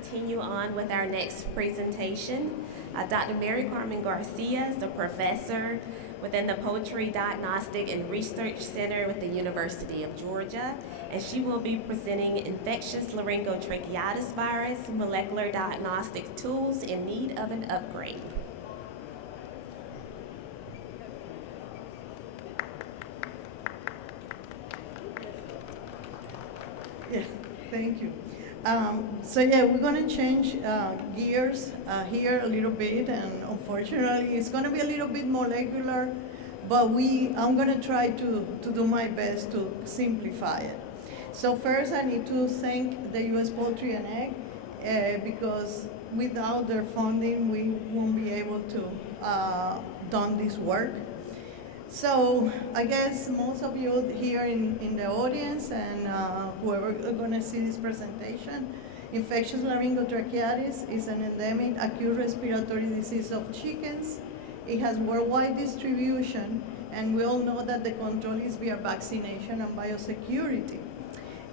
continue on with our next presentation. Dr. Mary Carmen Garcia is a professor within the Poultry Diagnostic and Research Center with the University of Georgia, and she will be presenting infectious laryngotracheitis virus molecular diagnostic tools in need of an upgrade. Yeah, thank you. We're going to change gears here a little bit, and unfortunately, it's going to be a little bit molecular, but I'm going to try to do my best to simplify it. So first, I need to thank the U.S. Poultry and Egg because without their funding, we won't be able to done this work. So I guess most of you here in the audience and whoever are going to see this presentation, infectious laryngotracheitis is an endemic acute respiratory disease of chickens. It has worldwide distribution, and we all know that the control is via vaccination and biosecurity.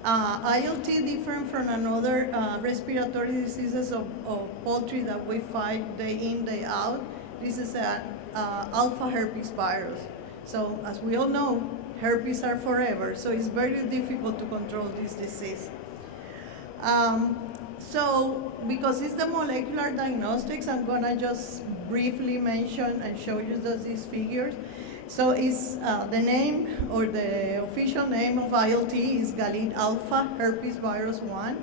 ILT, different from another respiratory diseases of poultry that we fight day in, day out, this is an alpha herpes virus. So as we all know, herpes are forever, so it's very difficult to control this disease. So because it's the molecular diagnostics, I'm gonna just briefly mention and show you these figures. So it's the name or the official name of ILT is Galit alpha herpes virus 1.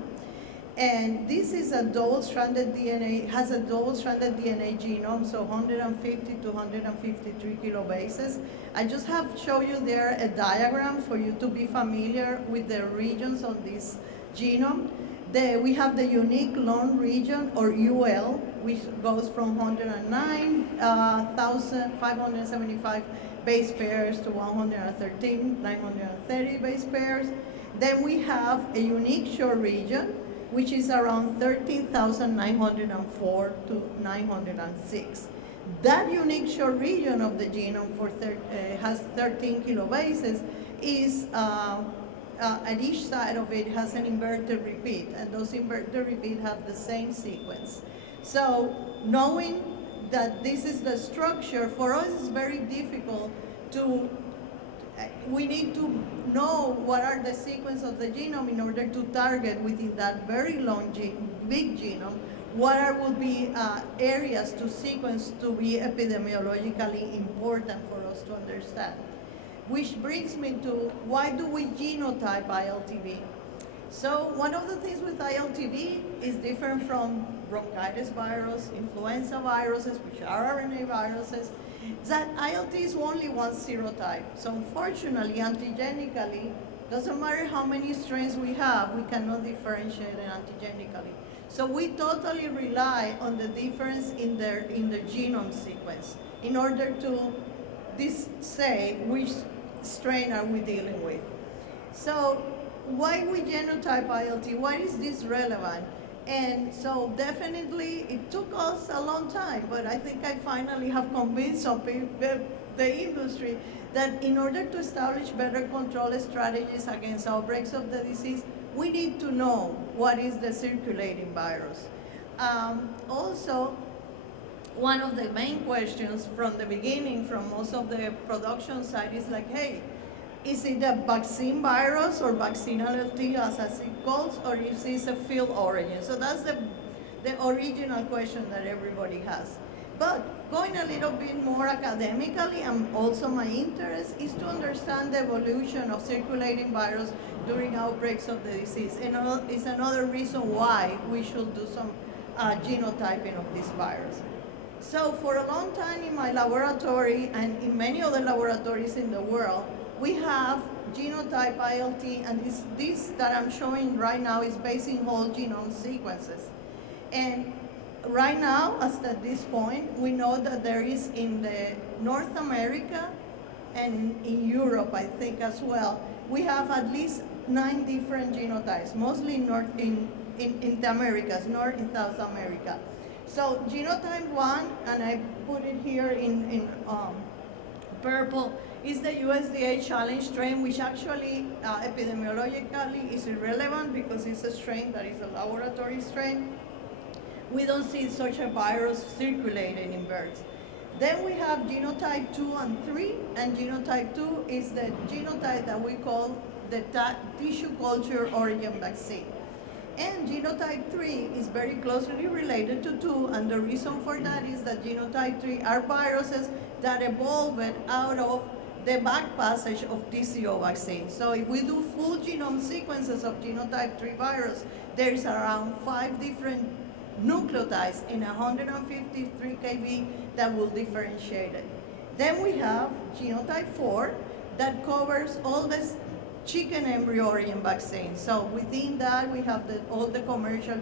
And this is a double-stranded DNA, has a double-stranded DNA genome, so 150 to 153 kilobases. I just have shown you there a diagram for you to be familiar with the regions on this genome. We have the unique lung region, or UL, which goes from 109,575 base pairs to 113,930 base pairs. Then we have a unique short region, which is around 13,904 to 906. That unique short region of the genome has 13 kilobases, is at each side of it has an inverted repeat, and those inverted repeats have the same sequence. So knowing that this is the structure, for us it's very difficult we need to know what are the sequence of the genome in order to target within that very long big genome, what would be areas to sequence to be epidemiologically important for us to understand. Which brings me to why do we genotype ILTV? So one of the things with ILTV is different from bronchitis virus, influenza viruses, which are RNA viruses, that ILT is only one serotype. So unfortunately, antigenically, doesn't matter how many strains we have, we cannot differentiate it antigenically. So we totally rely on the difference in the genome sequence in order to say which strain are we dealing with. So why we genotype ILT? Why is this relevant? And so definitely it took us a long time, but I think I finally have convinced some people, the industry, that in order to establish better control strategies against outbreaks of the disease, we need to know what is the circulating virus. Also, one of the main questions from the beginning, from most of the production side, is like, hey, is it a vaccine virus or vaccinality as it calls, or is this a field origin? So that's the original question that everybody has. But going a little bit more academically, and also my interest is to understand the evolution of circulating virus during outbreaks of the disease. And it's another reason why we should do some genotyping of this virus. So for a long time in my laboratory and in many other laboratories in the world, we have genotype ILT, and this that I'm showing right now is based in whole genome sequences. And right now, as at this point, we know that there is in the North America and in Europe, I think as well, we have at least 9 different genotypes, mostly in the Americas, North and South America. So genotype 1, and I put it here in purple, is the USDA challenge strain, which actually epidemiologically is irrelevant because it's a strain that is a laboratory strain. we don't see such a virus circulating in birds. Then we have genotype 2 and 3, and genotype 2 is the genotype that we call the tissue culture origin vaccine. And genotype 3 is very closely related to 2, and the reason for that is that genotype 3 are viruses that evolved out of the back passage of TCO vaccine. So if we do full genome sequences of genotype 3 virus, there's around 5 different nucleotides in 153 kb that will differentiate it. Then we have genotype 4 that covers all the chicken embryo origin vaccine. So within that, we have all the commercial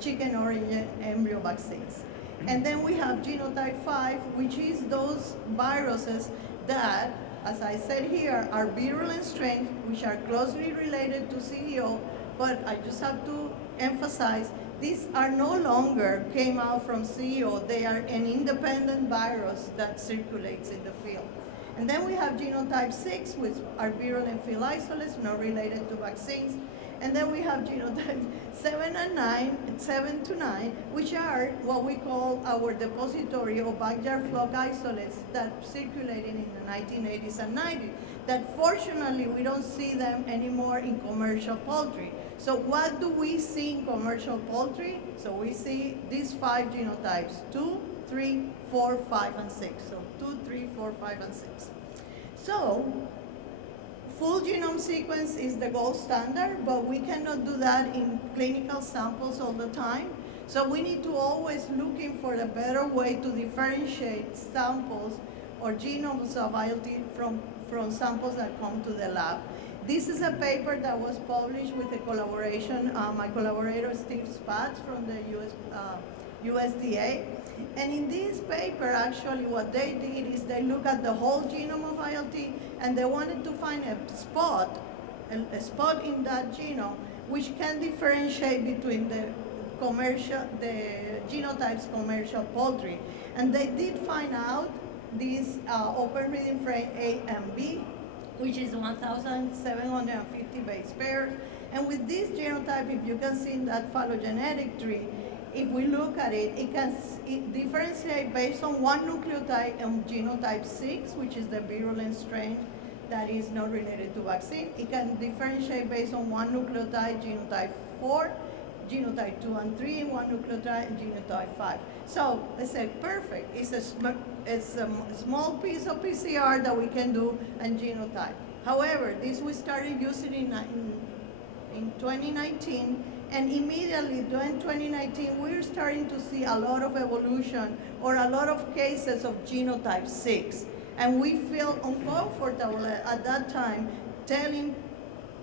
chicken origin embryo vaccines. And then we have genotype 5, which is those viruses that, as I said here, are virulent strains, which are closely related to CEO, but I just have to emphasize, these are no longer came out from CEO, they are an independent virus that circulates in the field. And then we have genotype 6, which are virulent field isolates, not related to vaccines. And then we have genotype 7 to 9, which are what we call our depository of backyard flock isolates that circulated in the 1980s and 90s, that fortunately we don't see them anymore in commercial poultry. So what do we see in commercial poultry? So we see these 5 genotypes, 2, 3, 4, 5, and 6. So 2, 3, 4, 5, and 6. So full genome sequence is the gold standard, but we cannot do that in clinical samples all the time. So we need to always looking for a better way to differentiate samples or genomes of ILT from samples that come to the lab. This is a paper that was published with a collaboration, my collaborator Steve Spatz from the USDA. And in this paper, actually, what they did is they look at the whole genome of ILT, and they wanted to find a spot in that genome which can differentiate between the genotypes commercial poultry. And they did find out these open reading frame A and B, which is 1,750 base pairs. And with this genotype, if you can see in that phylogenetic tree, if we look at it, it can differentiate based on one nucleotide on genotype 6, which is the virulent strain that is not related to vaccine. It can differentiate based on one nucleotide, genotype 4, genotype 2 and 3, and one nucleotide, genotype 5. So I said, perfect. It's a small piece of PCR that we can do and genotype. However, this we started using in 2019, and immediately during 2019, we're starting to see a lot of evolution or a lot of cases of genotype 6. And we feel uncomfortable at that time telling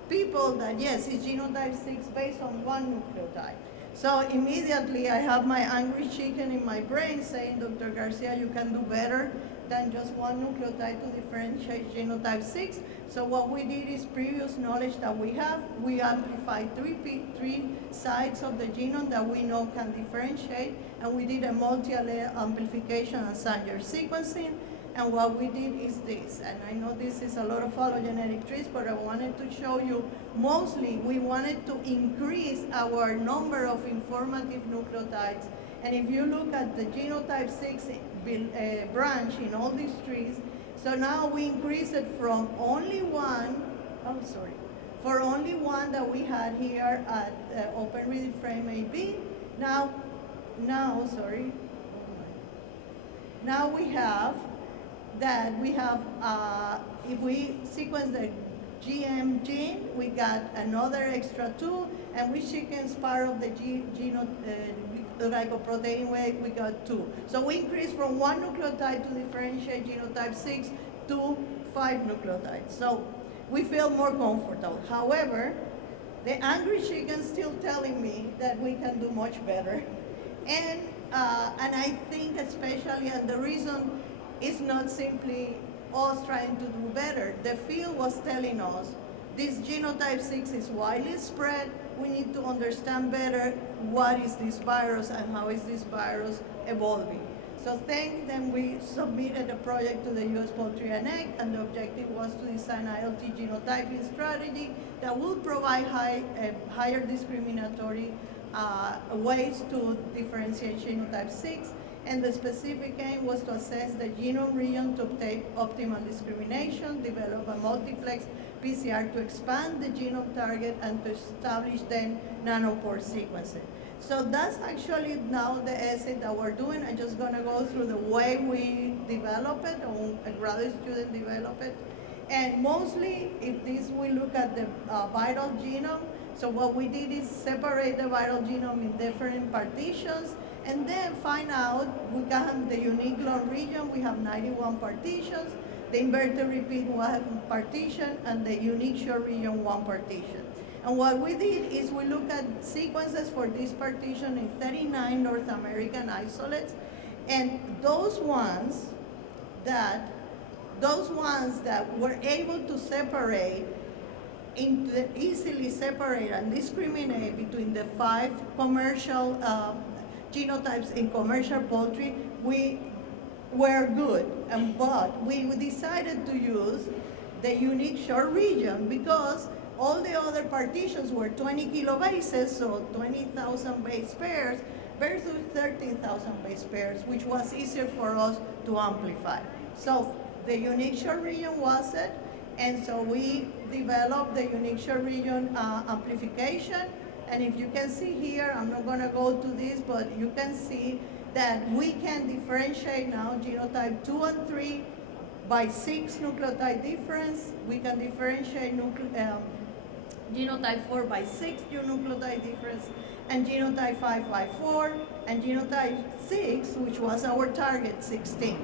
people that yes, it's genotype 6 based on one nucleotide. So immediately I have my angry chicken in my brain saying, Dr. Garcia, you can do better than just one nucleotide to differentiate genotype 6. So what we did is previous knowledge that we have, we amplified three sites of the genome that we know can differentiate, and we did a multi-allele amplification and Sanger sequencing. And what we did is this, and I know this is a lot of phylogenetic trees, but I wanted to show you, mostly we wanted to increase our number of informative nucleotides. And if you look at the genotype 6 branch in all these trees, so now we increase it from only one, for only one that we had here at open reading frame AB. Now we have that if we sequence the GM gene, we got another extra 2, and we sequence part of the glycoprotein weight, we got 2. So we increased from one nucleotide to differentiate genotype 6 to 5 nucleotides. So we feel more comfortable. However, the angry chicken still telling me that we can do much better. And I think especially, and the reason is not simply us trying to do better. The field was telling us this genotype 6 is widely spread. We need to understand better what is this virus and how is this virus evolving. So thank them, we submitted a project to the US Poultry and Egg, and the objective was to design an ILT genotyping strategy that will provide higher discriminatory ways to differentiate genotype 6, and the specific aim was to assess the genome region to obtain optimal discrimination, develop a multiplex PCR to expand the genome target, and to establish then nanopore sequencing. So that's actually now the essay that we're doing. I'm just gonna go through the way we develop it, or a graduate student develop it. And mostly, if this, we look at the viral genome. So what we did is separate the viral genome in different partitions, and then find out, we got the unique long region, we have 91 partitions, the inverted repeat 1 partition, and the unique short region 1 partition. And what we did is we looked at sequences for this partition in 39 North American isolates, and those ones that were able to separate, easily separate and discriminate between the 5 commercial genotypes in commercial poultry, we were good. But we decided to use the unique short region because all the other partitions were 20 kilobases, so 20,000 base pairs versus 13,000 base pairs, which was easier for us to amplify. So the unique short region was it, and so we developed the unique short region amplification. And if you can see here, I'm not gonna go to this, but you can see that we can differentiate now genotype 2 and 3 by 6 nucleotide difference. We can differentiate genotype 4 by 6 nucleotide difference, and genotype 5 by 4, and genotype 6, which was our target, 16.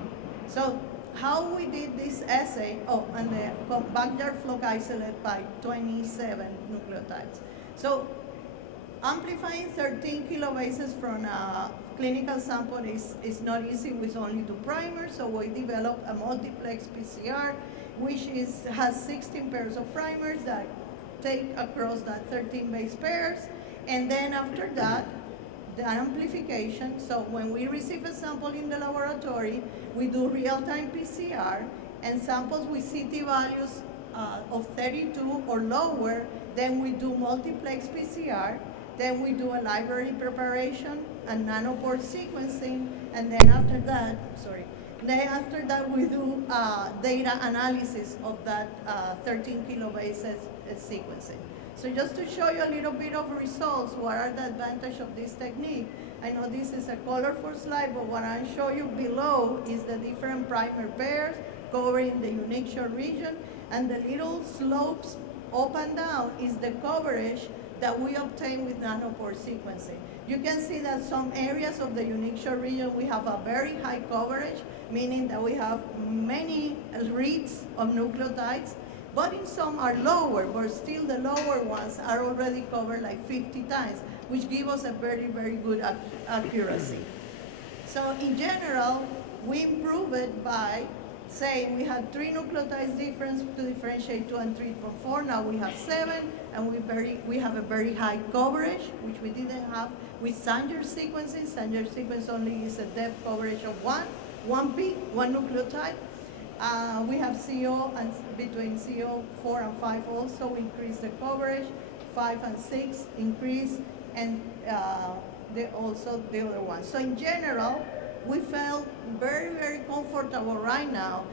So how we did this assay, and the backyard flock isolate by 27 nucleotides. So amplifying 13 kilobases from a clinical sample is not easy with only 2 primers, so we developed a multiplex PCR, which has 16 pairs of primers that take across that 13 base pairs. And then after that, the amplification. So when we receive a sample in the laboratory, we do real-time PCR, and samples with CT values of 32 or lower, then we do multiplex PCR, then we do a library preparation and nanopore sequencing, and then after that, we do data analysis of that 13 kilobases sequencing. So just to show you a little bit of results, what are the advantages of this technique? I know this is a colorful slide, but what I show you below is the different primer pairs covering the unique short region, and the little slopes up and down is the coverage that we obtain with nanopore sequencing. You can see that some areas of the unique short region, we have a very high coverage, meaning that we have many reads of nucleotides, but in some are lower, but still the lower ones are already covered like 50 times, which give us a very, very good accuracy. So in general, we improve it by saying we had 3 nucleotides difference to differentiate 2 and 3 from 4. Now we have 7, and we have a very high coverage, which we didn't have with Sanger sequencing. Sanger sequence only is a depth coverage of one peak, 1 nucleotide. We have CO, and between CO 4 and 5 also increase the coverage, 5 and 6 increase, and also the other one. So in general, we felt very, very comfortable right now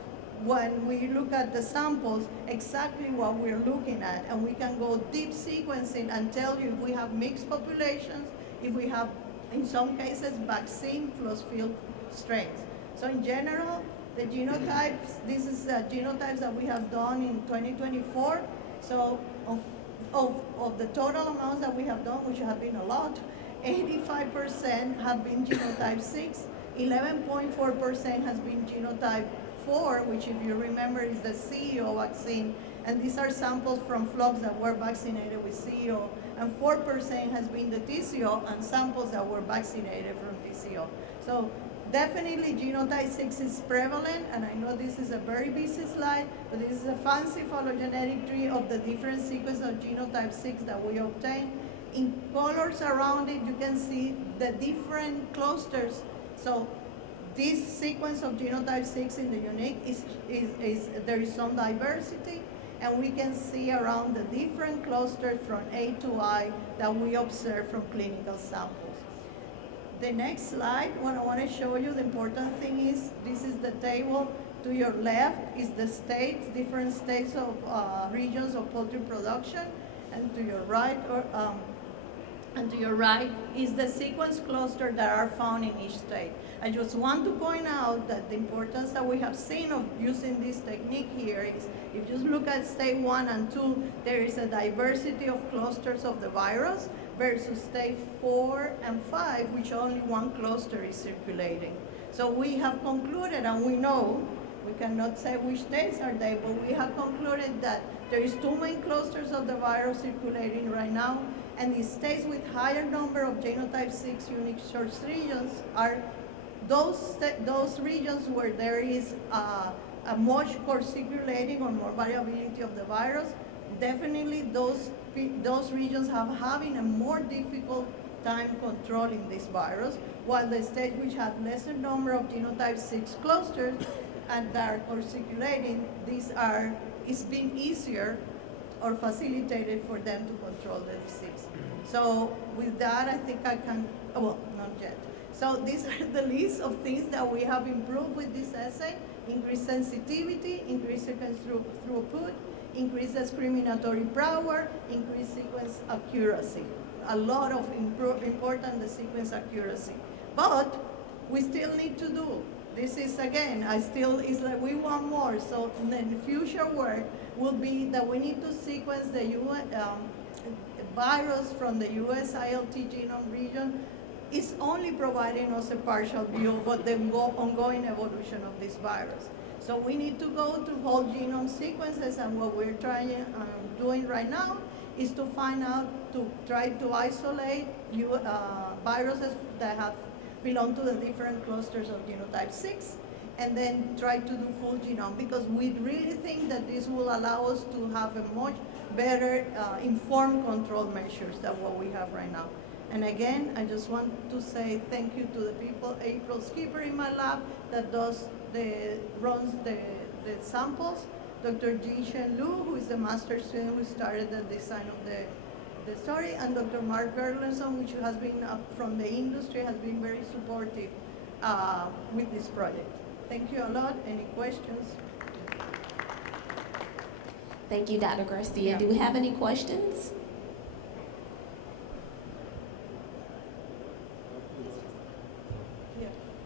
when we look at the samples, exactly what we're looking at, and we can go deep sequencing and tell you if we have mixed populations, if we have, in some cases, vaccine plus field strains. So in general, the genotypes, this is the genotypes that we have done in 2024. So of the total amounts that we have done, which have been a lot, 85% have been genotype 6, 11.4% has been genotype 4, which, if you remember, is the CEO vaccine. And these are samples from flocks that were vaccinated with CEO. And 4% has been the TCO, and samples that were vaccinated from TCO. So definitely genotype 6 is prevalent, and I know this is a very busy slide, but this is a fancy phylogenetic tree of the different sequences of genotype 6 that we obtain. In colors around it, you can see the different clusters. So this sequence of genotype 6 in the unique there is some diversity, and we can see around the different clusters from A to I that we observe from clinical samples. The next slide, what I want to show you, the important thing is, this is the table. To your left is the states, different states of regions of poultry production, and to your right, is the sequence cluster that are found in each state. I just want to point out that the importance that we have seen of using this technique here is, if you look at state 1 and 2, there is a diversity of clusters of the virus, versus state 4 and 5, which only one cluster is circulating. So we have concluded, and we know, we cannot say which states are they, but we have concluded that there is 2 main clusters of the virus circulating right now, and the states with higher number of genotype 6 unique source regions are those regions where there is a much core circulating or more variability of the virus. Definitely those regions having a more difficult time controlling this virus, while the states which have lesser number of genotype 6 clusters and that are core circulating, it's been easier or facilitated for them to control the disease. So with that, I think I can, well, not yet. So these are the list of things that we have improved with this assay: increased sensitivity, increased sequence throughput, increased discriminatory power, increased sequence accuracy. A lot of important the sequence accuracy. But we still need to do. This is, again, it's like we want more. So then the future work will be that we need to sequence the virus from the US ILT genome region. Is only providing us a partial view of the ongoing evolution of this virus. So we need to go to whole genome sequences, and what we're doing right now is to find out, to try to isolate viruses that belong to the different clusters of genotype 6, and then try to do full genome, because we really think that this will allow us to have a much better informed control measures than what we have right now. And again, I just want to say thank you to the people, April Skipper in my lab that runs the samples, Dr. Ji-Shen Lu, who is the master student who started the design of the story, and Dr. Mark Gerlenson, which has been from the industry, has been very supportive with this project. Thank you a lot. Any questions? Thank you, Dr. Garcia. Do we have any questions?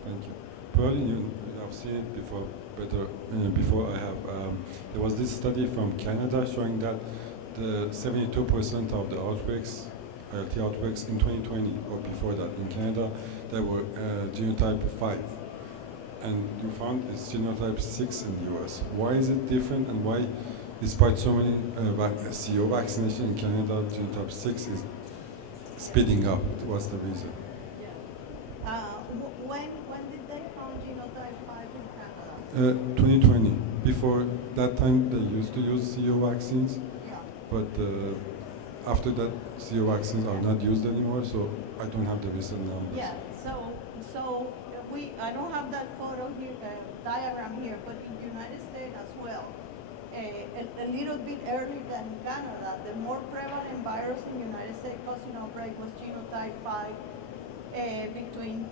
Thank you. Probably you have seen it before, before I have. There was this study from Canada showing that the 72% of the outbreaks, ILT outbreaks in 2020 or before that in Canada, they were genotype 5. And you found it's genotype 6 in the US. Why is it different, and why, despite so many CO vaccination in Canada, genotype 6 is speeding up? What's the reason? When did they found genotype 5 in Canada? 2020. Before that time, they used to use CO vaccines, but after that, CO vaccines are not used anymore, so I don't have the recent numbers. Yeah, so I don't have that photo here, diagram here, but in the United States as well, a little bit earlier than Canada, the more prevalent virus in the United States causing outbreak was genotype 5 between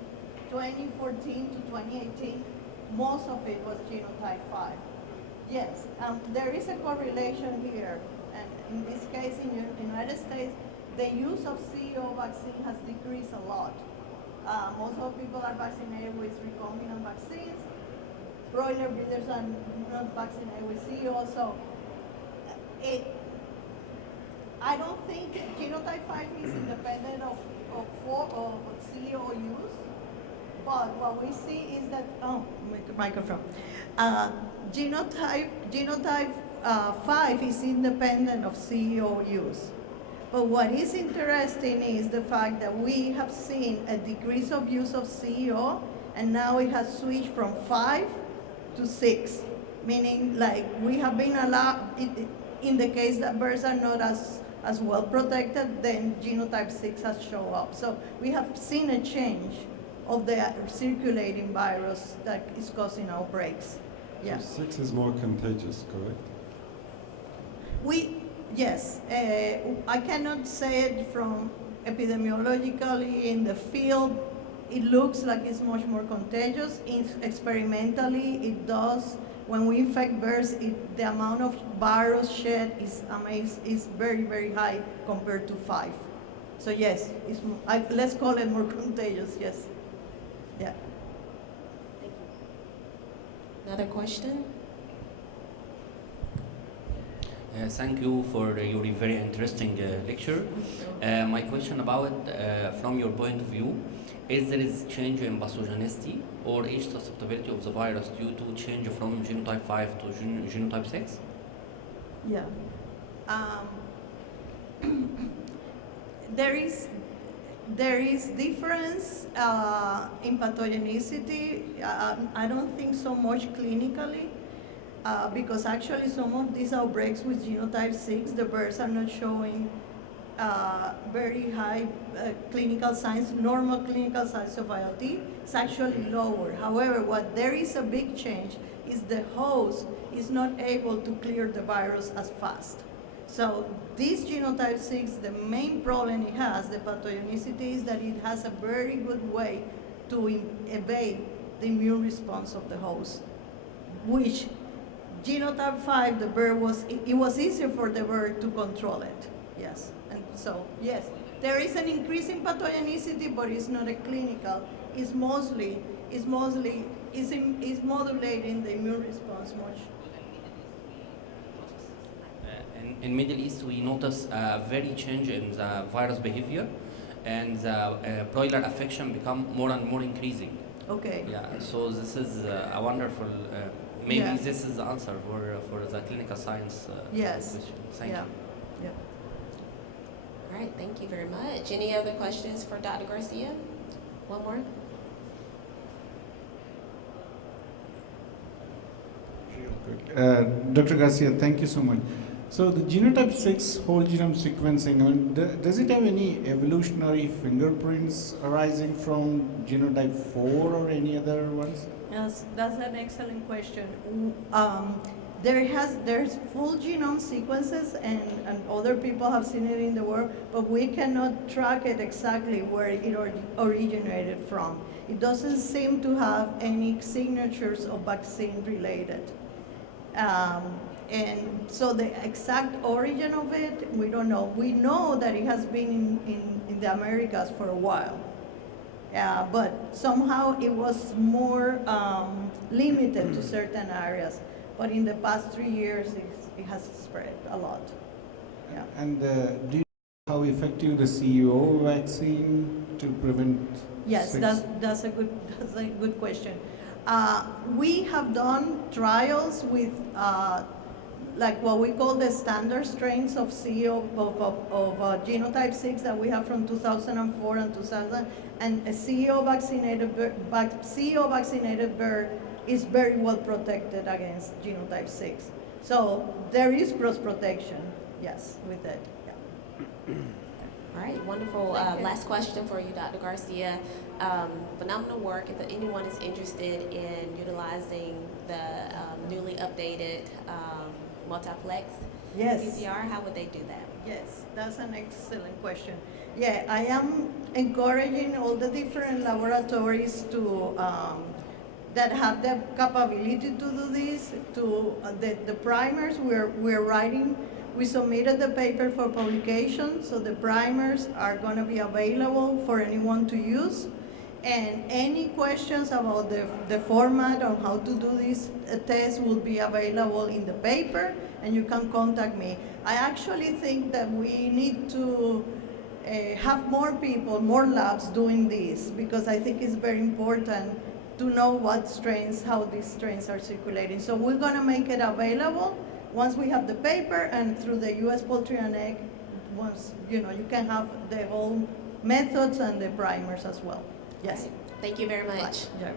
2014 to 2018. Most of it was genotype 5. Yes, there is a correlation here, and in this case in the United States, the use of CEO vaccine has decreased a lot. Most of people are vaccinated with recombinant vaccines. Broiler breeders are not vaccinated with CEO, so I don't think genotype 5 is independent of CEO use, but what we see is that, microphone. Genotype 5 is independent of CEO use. But what is interesting is the fact that we have seen a decrease of use of CEO, and now it has switched from 5 to 6, meaning like we have been allowed, in the case that birds are not as well protected, then genotype 6 has shown up. So we have seen a change of the circulating virus that is causing outbreaks. Yeah. So 6 is more contagious, correct? Yes, I cannot say it from epidemiologically in the field. It looks like it's much more contagious. Experimentally, it does. When we infect birds, the amount of virus shed is very, very high compared to 5. So yes, let's call it more contagious, yes. Yeah. Another question? Thank you for your very interesting lecture. My question about, from your point of view, is there is change in pathogenicity or age susceptibility of the virus due to change from genotype 5 to genotype 6? Yeah. There is difference in pathogenicity. I don't think so much clinically, because actually some of these outbreaks with genotype 6, the birds are not showing very high clinical signs, normal clinical signs of ILT. It's actually lower. However, what there is a big change is the host is not able to clear the virus as fast. So this genotype 6, the main problem it has, the pathogenicity, is that it has a very good way to evade the immune response of the host, which genotype 5, the bird it was easier for the bird to control it. Yes, and so yes, there is an increase in pathogenicity, but it's not a clinical. It's modulating the immune response much. In Middle East, we notice a very change in the virus behavior, and the broiler affection become more and more increasing. Okay. Yeah. So this is a wonderful. Maybe Yeah. this is the answer for the clinical science Yes. question. Thank Yeah. you. Yeah. All right, thank you very much. Any other questions for Dr. Garcia? One more? Dr. Garcia, thank you so much. So the genotype 6 whole genome sequencing, I mean, does it have any evolutionary fingerprints arising from genotype 4 or any other ones? Yes, that's an excellent question. There's full genome sequences, and other people have seen it in the world, but we cannot track it exactly where it originated from. It doesn't seem to have any signatures of vaccine related. And so the exact origin of it, we don't know. We know that it has been in the Americas for a while. But somehow it was more limited to certain areas. But in the past 3 years, it has spread a lot. Yeah. And do you know how effective the CEO vaccine to prevent? Yes, that's a good question. We have done trials with like what we call the standard strains of CEO of genotype 6 that we have from 2004 and 2000, and a CEO vaccinated bird is very well protected against genotype 6. So there is cross protection, yes, with it. Yeah. All right, wonderful. Last question for you, Dr. Garcia. Phenomenal work. If anyone is interested in utilizing the newly updated multiplex PCR, how would they do that? Yes, that's an excellent question. Yeah, I am encouraging all the different laboratories to that have the capability to do this. To the primers we're writing. We submitted the paper for publication, so the primers are going to be available for anyone to use. And any questions about the format on how to do this test will be available in the paper, and you can contact me. I actually think that we need to have more people, more labs doing this, because I think it's very important to know what strains, how these strains are circulating. So we're going to make it available once we have the paper, and through the USPOULTRY and egg, once you can have the whole methods and the primers as well. Yes. Thank you very much. Yeah.